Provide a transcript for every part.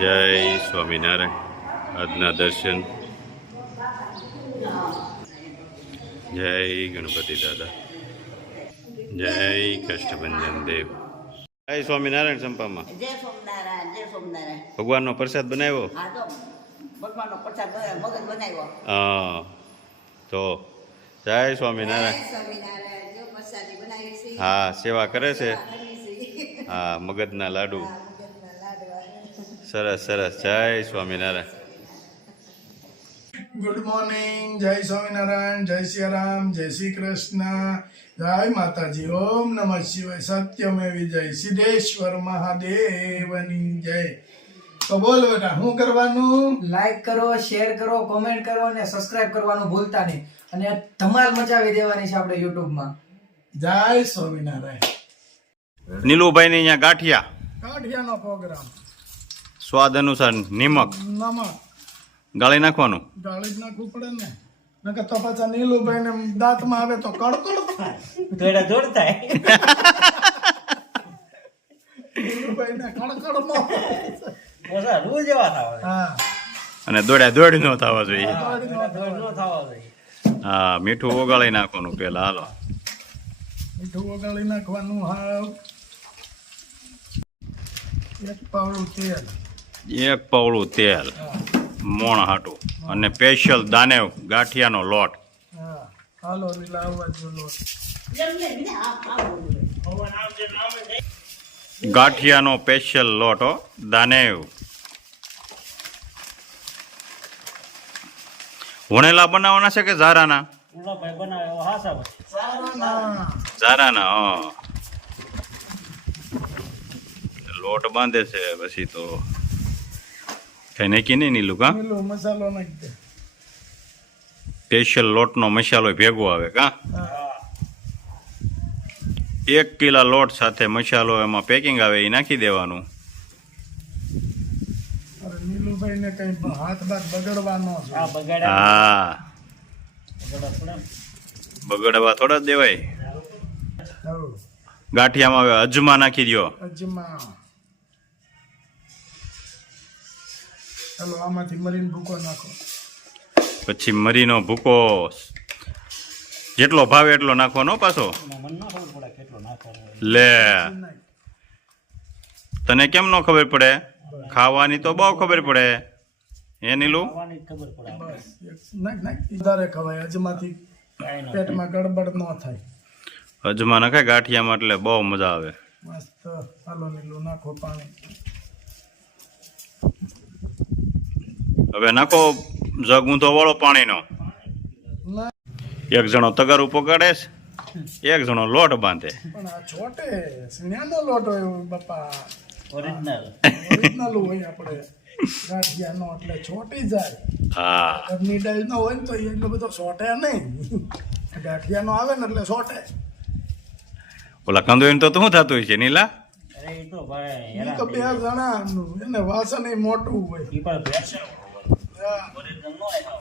જય સ્વામિનારાયણ. આજના દર્શન. જય ગણપતિ દાદા. જય કષ્ટભંજન દેવ. જય સ્વામિનારાયણ. સંપામાં જય સ્વામિનારાયણ. જય સ્વામિનારાયણ. ભગવાનનો પ્રસાદ બનાવ્યો. હા તો ભગવાનનો પ્રસાદ મગજ બનાવ્યો. હા તો જય સ્વામિનારાયણ. સ્વામિનારાયણ જો પ્રસાદી બનાવી છે. હા સેવા કરે છે. હા મગજના લાડુ. સરસ સરસ. જય સ્વામિનારાયણ. Good morning. જય સ્વામિનારાયણ. જય સિયારામ. જય શ્રી કૃષ્ણ. જય માતાજી. ઓમ નમઃ શિવાય. સત્યમેવ જય સિદ્ધેશ્વર મહાદેવની જય. તો બોલ બેટા શું કરવાનું? લાઈક કરો, શેર કરો, કોમેન્ટ કરો અને સબસ્ક્રાઇબ કરવાનું ભૂલતા નહીં. અને ધમાલ મચાવી દેવાની છે આપણે યુટ્યુબમાં. જય સ્વામિનારાયણ. નીલુભાઈ ની અહીંયા ગાંઠિયા. કાઠિયાનો પ્રોગ્રામ. સ્વાદ અનુસાર નિમક નમક ગાળી નાખવાનું. ગાળી જ નાખવું પડે ને, નકર તો પાછા નીલુભાઈ ને દાંતમાં આવે તો કડકડ થાય. દોડા દોડ થાય. નીલુભાઈ ને કડકડ નો. ઓસા રૂ જેવા થાવા. હા અને દોડ્યા દોડ ન થવા જોઈએ. દોડ નો દોડ નો થાવા જોઈએ. હા મીઠું ઓગાળી નાખવાનું પેલા. હાલો મીઠું ઓગાળી નાખવાનું. હાવ એક પાવડું તેલ. એક પવળું તેલ મોણ હાટું અને સ્પેશિયલ દાનેવ ગાંઠિયાનો લોટ. હા હાલો લીલા આવવા જો લોટ. ગાંઠિયાનો સ્પેશિયલ લોટ હો, દાનેવ. વણેલા બનાવવાના છે કે ઝારાના? ઉલાભાઈ બનાવે હાસા બસ. ના ઝારાના. હા લોટ બાંધે છે પછી તો કઈ નક્કી નહીં નીલું. કા લીલો મસાલો નાખી દે. સ્પેશિયલ લોટનો મસાલો ભેગો આવે. કા હા 1 કિલો લોટ સાથે મસાલો એમાં પેકિંગ આવે એ નાખી દેવાનું. અરે નીલુભાઈ ને કઈ હાથ બાથ બગડવાનો છે. આ બગાડા હા બગાડા પડે. બગડવા થોડા જ દેવાય. હવ ગાંઠિયામાં હવે અજમા નાખી દો. અજમા. ચાલો આમાંથી મરીને ભૂકો નાખો. પછી મરીનો ભૂકો જેટલો ભાવે એટલો નાખવાનો પાછો. મને ના ખબર પડે કેટલો નાખવાનો. લે તને કેમ ન ખબર પડે? ખાવાની તો બહુ ખબર પડે. એ નીલું ખાવાની જ ખબર પડે આપણે. બસ નાખ નાખ. વધારે ખવાય અજમાથી. કાંઈ ન પેટમાં ગડબડ ન થાય. અજમા નાખે ગાંઠિયામાં એટલે બહુ મજા આવે. મસ્ત. હાલો નીલું નાખો પાણી. હવે નાખો જગ ઊંધો વાળો પાણીનો. ના એક જણો તગારું પકડે છે, એક જણો લોટ બાંધે. પણ આ છોટે સિયાનો લોટ હોય બાપા. ઓરિજિનલ. ઓરિજિનલ હોય આપણે ગાંઠિયાનો એટલે છોટી જાય. હા ઘરની ડાળ નો હોય ને તો એટલો બધો છોટે નહીં. ગાંઠિયાનો આવે ને એટલે છોટે. ઓલા કંદોઈને તો શું થતું હોય છે નીલા? અરે એ તો ભાઈ એ તો 2 જણાનું એને વાસણ ય મોટું હોય. ઈ પણ ભેંસ હા. ઓરિજિનલ નો આવ્યો.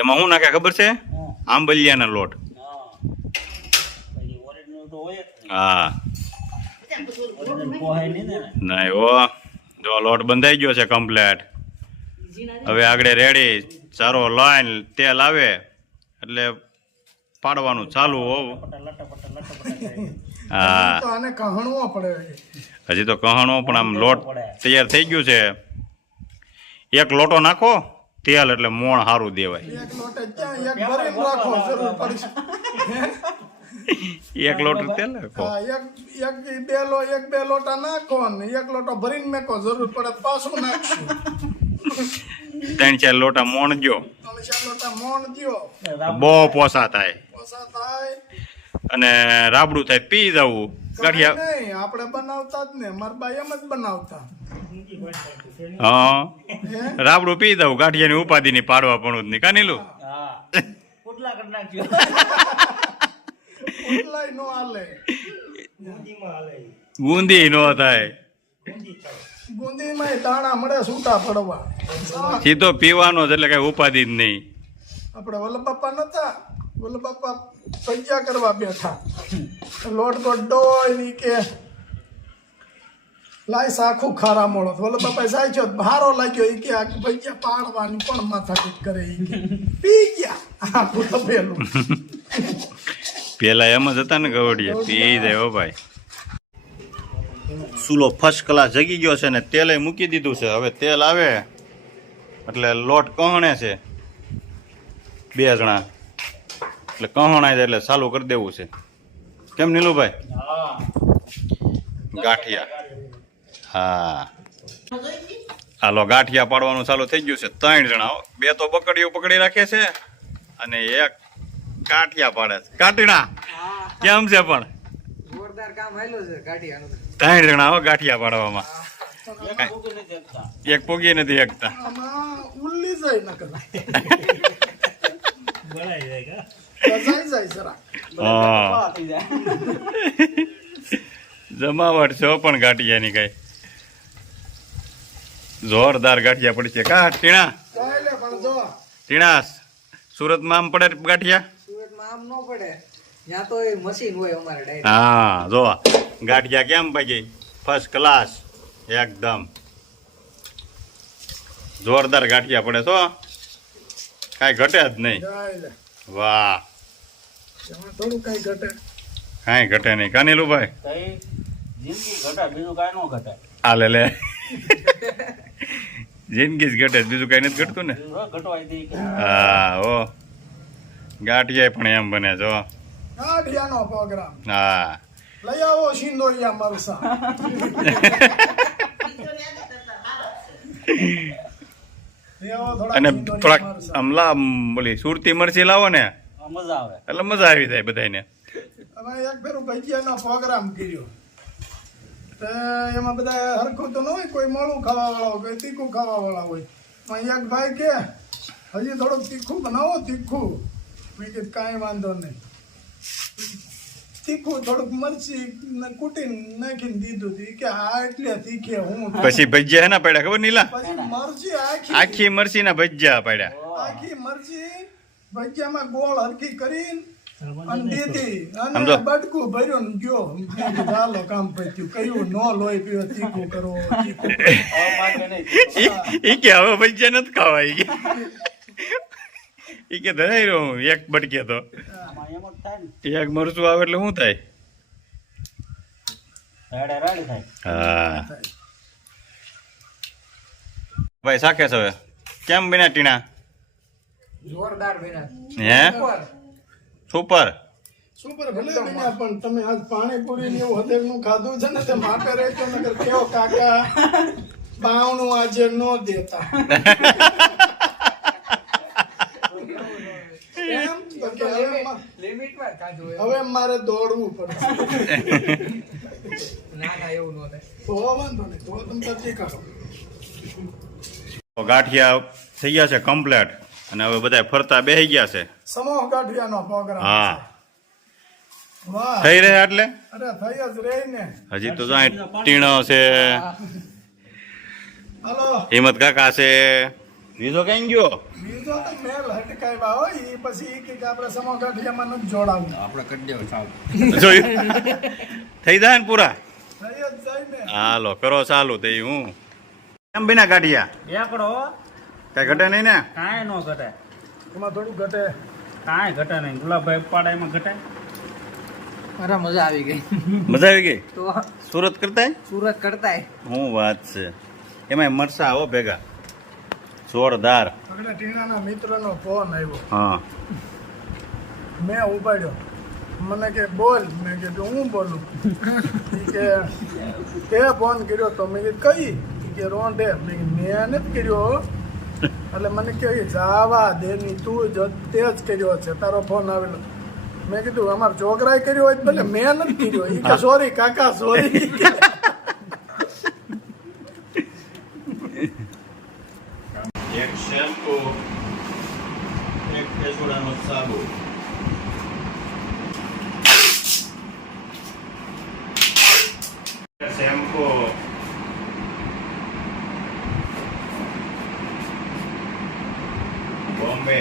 એમાં શું નાખે ખબર છે? આંબલિયાનો લોટ. હા પછી ઓરિજિનલ તો હોય જ. હા ઓરિજિનલ પોહાય નહીં ને. ના એવો જો લોટ બંધાઈ ગયો છે કમ્પ્લેટ. હવે આગળ રેડી ચારો લાઈન તેલ આવે એટલે પાડવાનું ચાલુ હોવું. લટપટ થાય. હા તો આને કહણવો પડે. હજી તો કહણો પણ આમ લોટ તૈયાર થઈ ગયું છે. એક લોટો નાખો તેલ એટલે મોણ સારું દેવાય. એક લોટે ક્યાં એક ભરીને રાખો જરૂર પડશે. એક લોટ તેલ નાખો. હા એક બે લોટા નાખો ને એક લોટો ભરીને મેકો જરૂર પડે તો પાછું નાખશું. 3-4 લોટા મોણ જો 3-4 લોટા મોણ દ્યો. બહુ પોસા થાય ઓછા થાય. અને રાબડું થાય પી જવું. ગાંઠિયા નહીં આપણે બનાવતા જ ને. મારા બા એમ જ બનાવતા. હા રાબડું પી દઉં. ગાંઠિયાની ઉપાધિની પાડવા પણ જ નહીં. કાનીલું હા પુટલા કરી નાખ્યો. ઓનલાઈ નો હાલે. ગુંદી નો થાય. ગુંદીમાં દાણા મળે છૂટા પડવા. સીધો પીવાનો જ એટલે કઈ ઉપાધિ જ નહીં. આપણે વલ્લભ નતા. વલ્લભ પૈયા કરવા બેઠા. લોટ તો ડોય ની કે લાય સાખું ખારા મોળો બોલો બાપા જાય છો ભારો લાગ્યો એ કે આ ભૈયા પાડવાની પણ માથાકૂટ કરે એ કે પી ગયા આખું તો પેલું પેલા એમ જ હતા ને ગવડિયા પી જાય હો ભાઈ. ચૂલો ફર્સ્ટ ક્લાસ જગી ગયો છે ને તેલે મૂકી દીધું છે. હવે તેલ આવે એટલે લોટ કહણે છે 2 જણા એટલે કહણાય એટલે ચાલુ કરી દેવું છે. કેમ નીલુભાઈ? ગાંઠિયા. હા હાલો ગાંઠિયા પાડવાનું ચાલુ થઈ ગયું છે. 3 જણા હો. 2 તો બકડીઓ પકડી રાખે છે અને 1 ગાંઠિયા પાડે છે. કાટીણા કેમ છે પણ જોરદાર કામ હાલ્યું છે ગાંઠિયાનું. 3 જણા હો ગાંઠિયા પાડવામાં. એક પોગી નથી એકતા. આમાં ઉલ્લી જાય ન કરે જાય જરા હા જમાવટ છે હો પણ ગાંઠિયાની કઈ જોરદાર ગાંઠિયા પડી છે. કા ટીણા ચાલે પણ જો ટીણા સુરતમાં આમ પડે ગાંઠિયા? સુરતમાં આમ ન પડે, ત્યાં તો એ મશીન હોય અમારે ડાયરેક્ટ. હા જો ગાંઠિયા કેમ ભાઈ ફર્સ્ટ ક્લાસ એકદમ જોરદાર ગાંઠિયા પડે છો. કાંઈ ઘટે જ નહીં. ચાલે વાહ એમાં થોડું કઈ ઘટે કાંઈ ઘટે નહીં. કાનીલુભાઈ જિંદગી ઘટે બીજું કાંઈ ન ઘટે. હાલે લે જિંદગી જ ઘટે બીજું કઈ નથી ઘટતું ને. ઘટવાય દે હા ઓ ગાંઠિયા પણ એમ બને જો. ગાંઠિયાનો પ્રોગ્રામ હા લઈ આવો સિંદોરિયા મરસા લઈ આવો થોડા અને સિંદોરિયા થોડાક મરચાં. આમલા બોલી સુરતી મરચી લાવો ને મજા આવે. એટલે મજા આવી જાય બધાને. અમે એક ફેરું ભજીયાનો પ્રોગ્રામ કર્યો તો એમાં બધા હરખું તો ન હોય, કોઈ મોળું ખાવા વાળા હોય, કોઈ તીખું ખાવા વાળા હોય. પણ એક ભાઈ કે હજી થોડુંક તીખું બનાવો તીખું. મેં કીધું કાંઈ વાંધો નહીં. તીખું થોડુંક મરચી કૂટીને નાખીને દીધું હતું. ઈ કે આ એટલે તીખે હું પછી ભજીયા હેના પડ્યા ખબર નીલા? પછી મરચી આખી મરચી ના ભજીયા પડ્યા. આખી મરચી ભજીયામાં ગોળ હરખી કરીને અને દીધી અને સમજો. બટકું ભર્યું ને ગયો. મેં કીધું હાલો કામ પત્યું. કયું નો લોહી પીવો તીખું કરો તીખું કરો. હવે માગે નહીં. ઈ કે હવે ભજીયા નથી ખાવા. ઈ કે ધરાઈ રહ્યો હું એક બટકે તો આમાં એમ જ થાય ને. એક મરચું આવે એટલે શું થાય? રાડે રાડે થાય. હા ભાઈ શાકે છે હવે કેમ બન્યા ટીણા? જોરદાર બન્યા. હે ઉપર. સુપર. સુપર ભલે બન્યા પણ તમે આજ પાણીપુરી ને એવું હદેરનું ખાધું છે ને તે માપે રહેતો નગર કેવો કાકા બાવણું આજે નો દેતા એમ તો કે હવે લિમિટમાં ખાધું હોય. હવે મારે દોડવું પડશે. ના ના એવું ન થાય. તો વાંધો નહીં, તો તમે પછી કરો. ગાંઠિયા થઈ ગયા છે કમ્પ્લેટ અને હવે બધા ફરતા બેસી ગયા છે. સમૂહ ગાંઠિયાનો પ્રોગ્રામ હા વાહ થઈ રહ્યા એટલે અરે થઈ જ રહી ને. હજી તો જાય ટીણો છે, હાલો હિંમત કાકા છે, બીજો કઈ ગયો બીજો તો મેલ હટકાવ્યા હોય ઈ પછી ઈ કે આપણે સમૂહ ગાંઠિયામાં નથી જોડાવું. આપણે કરી દેવું ચાલુ. જોયું થઈ જાય ને પૂરા. થઈ જ જાય ને. હાલો કરો ચાલુ થઈ. હું કેમ બિના ગાંઠિયા એકડો કઈ ઘટે નહીં ને? કાંઈ ન ઘટે. એમાં થોડું ઘટે. કાંઈ ઘટે નહીં. ગુલાબભાઈ પાડા એમાં ઘટે. અરે મજા આવી ગઈ. મજા આવી ગઈ. તો સુરત કરતા સુરત કરતાય હું વાત છે એમાં મરસા આવો ભેગા જોરદાર. આપણે ટીનાના મિત્રનો ફોન આવ્યો. હા મેં ઉપાડ્યો. મને કે બોલ. મેં કીધું હું બોલું. ઈ કે તે ફોન કર્યો તો મેં કીધું કઈ? ઈ કે રોંઢે. મેં કીધું મેં નથી કર્યો. એટલે મને કે જાવા દે ની તું જ તે જ કર્યો છે, તારો ફોન આવેલો. મેં કીધું અમારા છોકરાએ કર્યો હોય તો ભલે મેં નથી કર્યો. ઈ કે સોરી કાકા સોરી. એક શેમ્પુ, એક કેસુડાનો સાબુ. શેમ્પુ, બોમ્બે